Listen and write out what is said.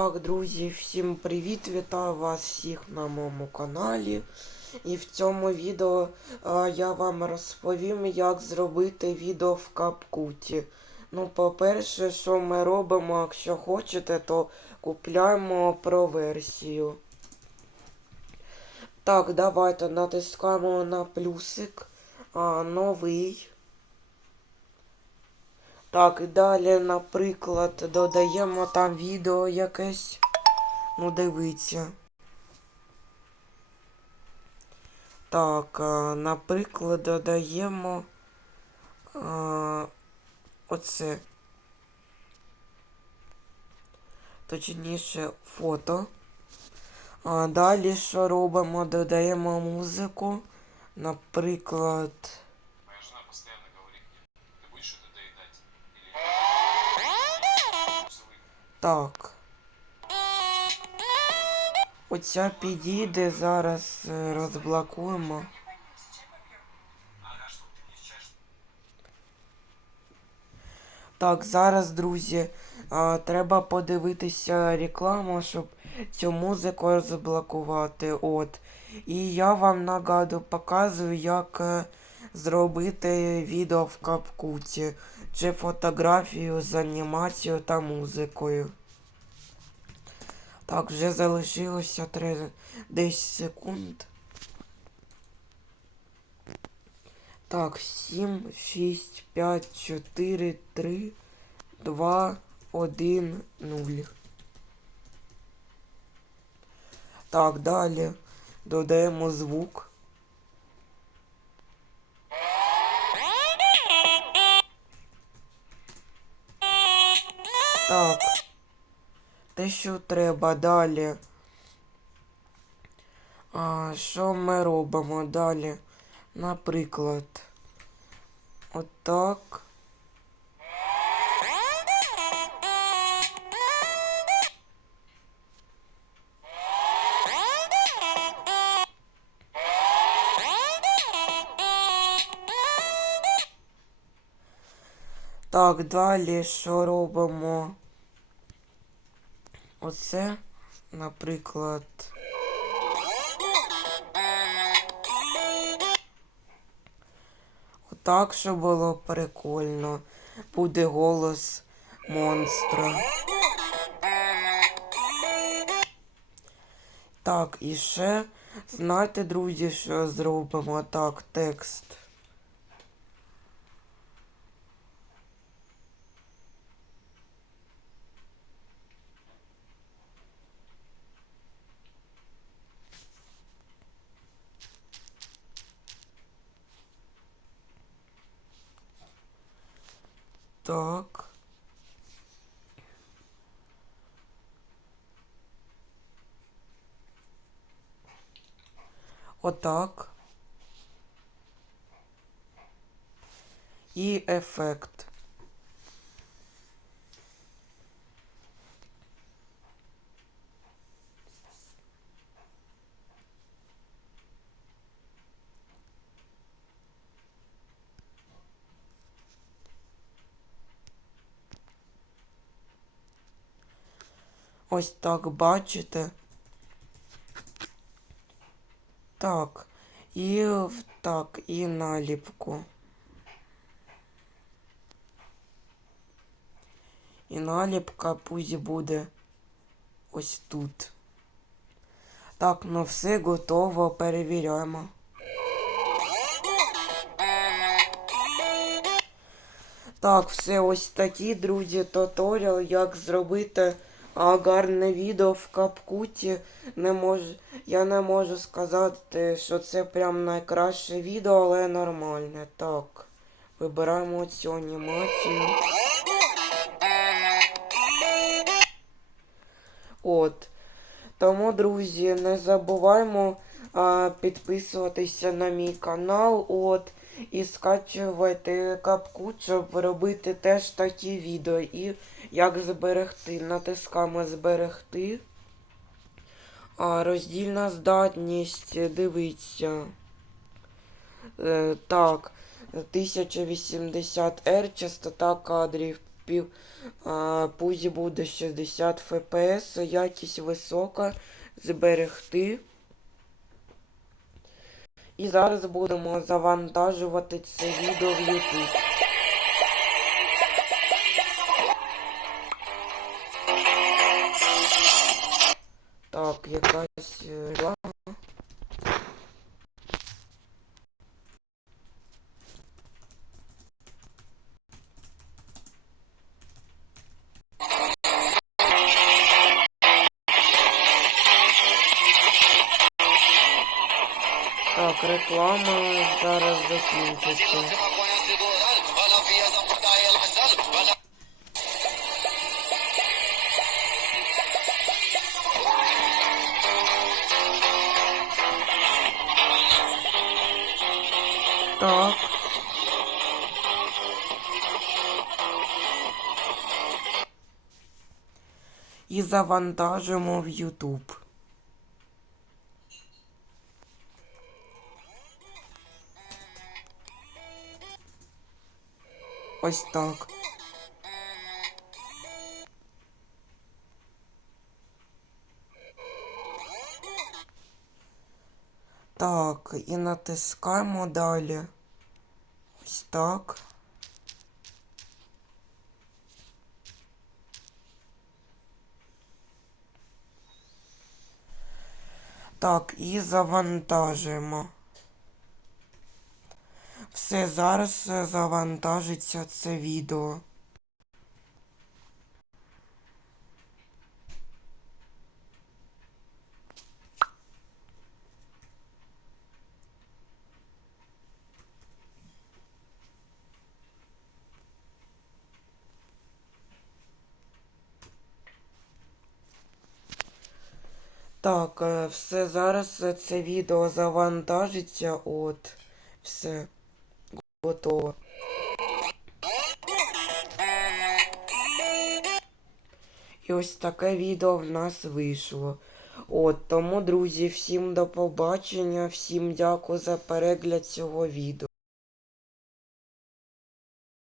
Так, друзі, всім привіт! Вітаю вас всіх на моєму каналі. І в цьому відео а, я вам розповім, як зробити відео в капкуті. Ну, по-перше, що ми робимо, якщо хочете, то купляємо про версію. Так, давайте натискаємо на плюсик. А, новий. Так, і далі, наприклад, додаємо там відео якесь. Ну, дивіться. Так, наприклад, додаємо а, оце. Точніше, фото. А далі що робимо? Додаємо музику. Наприклад. Так. Оця підійде, зараз е, розблокуємо. Так, зараз, друзі, треба подивитися рекламу, щоб цю музику розблокувати. От. І я вам нагадую, показую, як е, зробити відео в капкуті. Чи фотографію з анімацією та музикою. Так, вже залишилося 3, 10 секунд. Так, 7, 6, 5, 4, 3, 2, 1, 0. Так, далі додаємо звук. Так. Те, що треба далі. А, що ми робимо далі? Наприклад. Отак. Так, далі що робимо? Оце, наприклад. Отак, щоб було прикольно. Буде голос монстра. Так, і ще, знаєте, друзі, що зробимо так, текст. Так. Отак. І ефект. Ось так бачите. Так. І так, і наліпку. І наліпка пусть буде ось тут. Так, ну все готово, перевіряємо. Так, все ось такі, друзі, туторіал, як зробити а, гарне відео в капкуті. Не можу, я не можу сказати, що це прям найкраще відео, але нормальне. Так. Вибираємо цю анімацію. От. Тому, друзі, не забуваємо а, підписуватися на мій канал. От. І скачувати капкут, щоб робити теж такі відео. І як зберегти. Натискаємо зберегти. А, роздільна здатність, дивіться. Е, так, 1080 R, частота кадрів поступів. А, Пузі буде 60 фпс, якість висока, зберегти. І зараз будемо завантажувати це відео в YouTube. Так, якась е, реклама. Так, реклама зараз закінчиться. Так. І завантажимо в YouTube. Ось так. Так, і натискаємо далі. Ось так. Так, і завантажуємо. Все, зараз е, завантажиться це відео. Так, е, все зараз це відео завантажиться. От, все готово. І ось таке відео в нас вийшло. От, тому, друзі, всім до побачення, всім дякую за перегляд цього відео.